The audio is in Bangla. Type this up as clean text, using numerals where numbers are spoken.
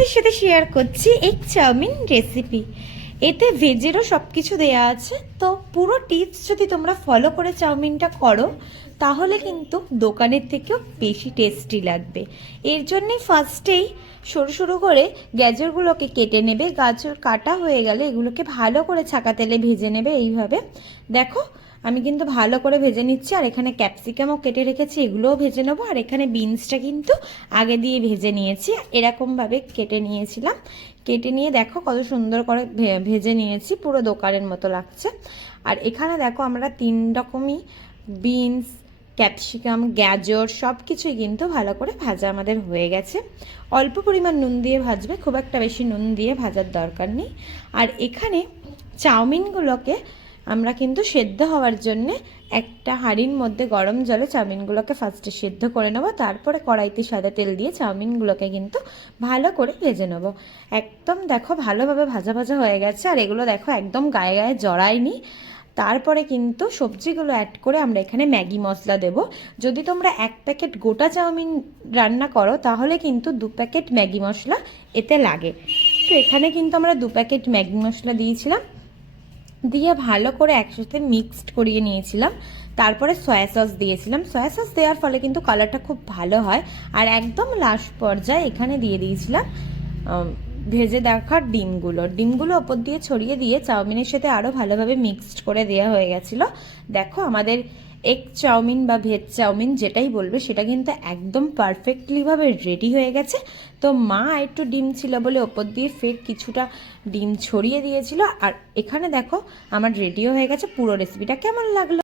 তোমাদের সাথে শেয়ার করছি এগ চাউমিন রেসিপি। এতে ভেজেরও সব কিছু দেওয়া আছে, তো পুরো টিপস যদি তোমরা ফলো করে চাউমিনটা করো তাহলে কিন্তু দোকানের থেকেও বেশি টেস্টি লাগবে। এর জন্যই ফার্স্টেই সরু সরু করে গাজরগুলোকে কেটে নেবে। গাজর কাটা হয়ে গেলে এগুলোকে ভালো করে ছাকা তেলে ভেজে নেবে। এইভাবে দেখো আমি কিন্তু ভালো করে ভেজে নিচ্ছি। আর এখানে ক্যাপসিকামও কেটে রেখেছি, এগুলোও ভেজে নেবো। আর এখানে বিনসটা কিন্তু আগে দিয়ে ভেজে নিয়েছি, এরকমভাবে কেটে নিয়েছিলাম। কেটে নিয়ে দেখো কত সুন্দর করে ভেজে নিয়েছি, পুরো দোকানের মতো লাগছে। আর এখানে দেখো আমরা 3 রকমই বিনস, ক্যাপসিকাম, গাজর সব কিছুই কিন্তু ভালো করে ভাজা আমাদের হয়ে গেছে। অল্প পরিমাণ নুন দিয়ে ভাজবে, খুব একটা বেশি নুন দিয়ে ভাজার দরকার নেই। আর এখানে চাউমিনগুলোকে আমরা কিন্তু সেদ্ধ হওয়ার জন্যে একটা হাঁড়ির মধ্যে গরম জলে চাউমিনগুলোকে ফার্স্টে সেদ্ধ করে নেব, তারপরে কড়াইতে সাদা তেল দিয়ে চাউমিনগুলোকে কিন্তু ভালো করে ভেজে নেব। একদম দেখো ভালোভাবে ভাজা ভাজা হয়ে গেছে। আর এগুলো দেখো একদম গায়ে গায়ে জড়ায়নি। তারপরে কিন্তু সবজিগুলো অ্যাড করে আমরা এখানে ম্যাগি মশলা দেব। যদি তোমরা 1 প্যাকেট গোটা চাউমিন রান্না করো তাহলে কিন্তু 2 প্যাকেট ম্যাগি মশলা এতে লাগে। তো এখানে কিন্তু আমরা 2 প্যাকেট ম্যাগি মশলা দিয়েছিলাম, দিয়ে ভালো করে একসাথে মিক্সড করিয়ে নিয়েছিলাম। তারপরে সয়া সস দিয়েছিলাম। সয়া সস দেওয়ার ফলে কিন্তু কালারটা খুব ভালো হয়। আর একদম লাস্ট পর্যায়ে এখানে দিয়ে দিয়েছিলাম ভেজে দেখার ডিমগুলো ওপর দিয়ে ছড়িয়ে দিয়ে চাউমিনের সাথে আরও ভালোভাবে মিক্সড করে দেওয়া হয়ে গেছিলো। দেখো আমাদের এগ চাউমিন বা ভেজ চাউমিন যেটাই বলবে সেটা কিন্তু একদম পারফেক্টলিভাবে রেডি হয়ে গেছে। তো মা একটু ডিম ছিল বলে ওপর দিয়ে ফের কিছুটা ডিম ছড়িয়ে দিয়েছিল। আর এখানে দেখো আমার রেডিও হয়ে গেছে। পুরো রেসিপিটা কেমন লাগলো?